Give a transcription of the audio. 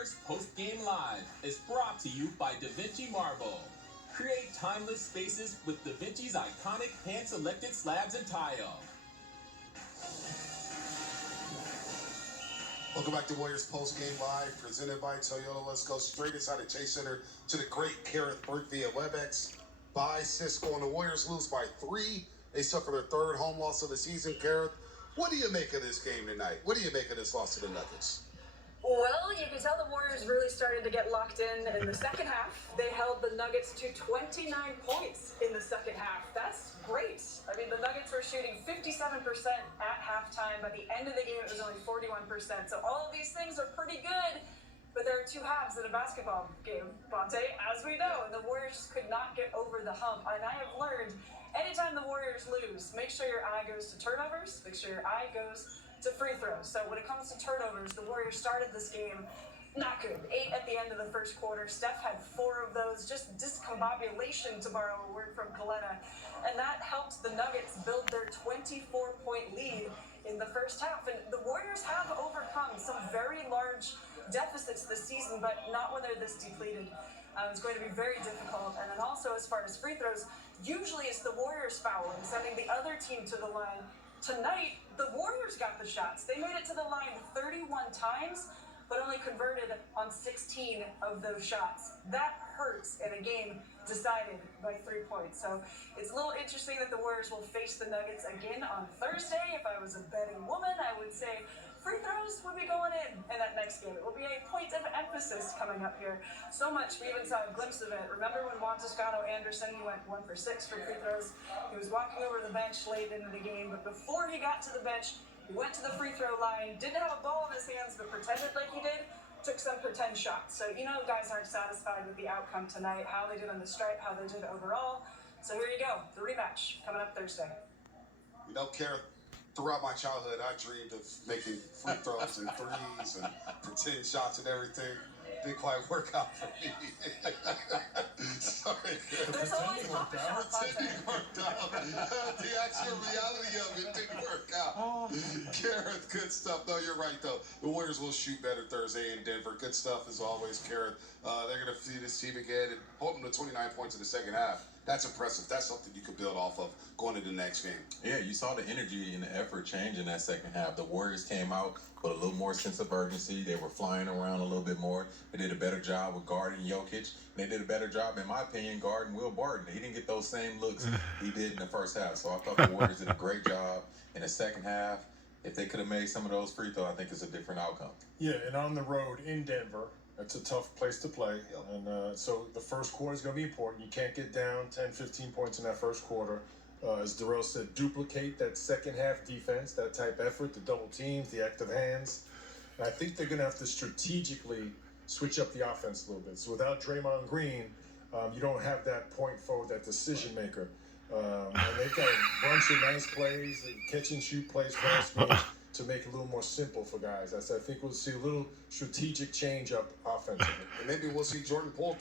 Warriors Post-Game Live is brought to you by DaVinci Marble. Create timeless spaces with DaVinci's iconic hand-selected slabs and tile. Welcome back to Warriors Post-Game Live, presented by Toyota. Let's go straight inside the Chase Center to the great Kerith Burke via WebEx by Cisco. And the Warriors lose by 3. They suffer their 3rd home loss of the season. Kerith, what do you make of this game tonight? What do you make of this loss to the Nuggets? Well, you can tell the Warriors really started to get locked in the second half. They held the Nuggets to 29 points in the second half. That's great. I mean, the Nuggets were shooting 57% at halftime. By the end of the game, it was only 41%. So all of these things are pretty good. But there are 2 halves in a basketball game, Bonte, as we know. And the Warriors just could not get over the hump. And I have learned, anytime the Warriors lose, make sure your eye goes to turnovers. Make sure your eye goes to free throws. So when it comes to turnovers, the Warriors started this game not good. 8 at the end of the first quarter. Steph had 4 of those. Just discombobulation, to borrow a word from Coletta. And that helped the Nuggets build their 24-point lead in the first half. And the Warriors have overcome some very large deficits this season, but not when they're this depleted. It's going to be very difficult. And then also, as far as free throws, usually it's the Warriors fouling, sending the other team to the line. Tonight, the Warriors got the shots. They made it to the line 31 times, but only converted on 16 of those shots. That hurts in a game decided by 3 points. So it's a little interesting that the Warriors will face the Nuggets again on Thursday. If I was a betting woman, I would say free throws would be going in that next game. It will be a point of emphasis coming up here. So much, we even saw a glimpse of it. Remember when Juan Toscano Anderson, he went 1 for 6 for free throws. He was walking over the bench late into the game, but before he got to the bench, he went to the free throw line, didn't have a ball in his hands, but pretended like he did, took some pretend shots. So, you know, guys aren't satisfied with the outcome tonight, how they did on the stripe, how they did overall. So here you go, the rematch coming up Thursday. You know, Kerith, throughout my childhood, I dreamed of making free throws and threes and pretend shots and everything. Didn't quite work out for me. Sorry, Kerith. There's always pop shot. Pretending worked out. The actual reality of it didn't work out. Kerith, good stuff. No, you're right, though. The Warriors will shoot better Thursday in Denver. Good stuff, as always, Kerith. They're going to see this team again and hold them to 29 points in the second half. That's impressive. That's something you could build off of going into the next game. Yeah, you saw the energy and the effort change in that second half. The Warriors came out with a little more sense of urgency. They were flying around a little bit more. They did a better job with guarding Jokic. They did a better job, in my opinion, guarding Will Barton. He didn't get those same looks he did in the first half. So I thought the Warriors did a great job in the second half. If they could have made some of those free throws, I think it's a different outcome. Yeah, and on the road in Denver, it's a tough place to play. And so the first quarter is going to be important. You can't get down 10, 15 points in that first quarter. As Darrell said, duplicate that second half defense, that type effort, the double teams, the active hands. And I think they're going to have to strategically switch up the offense a little bit. So without Draymond Green, you don't have that point forward, that decision maker. And they've got a bunch of nice plays, catch and shoot plays, fast games, to make it a little more simple for guys. I think we'll see a little strategic change up offensively. And maybe we'll see Jordan Poole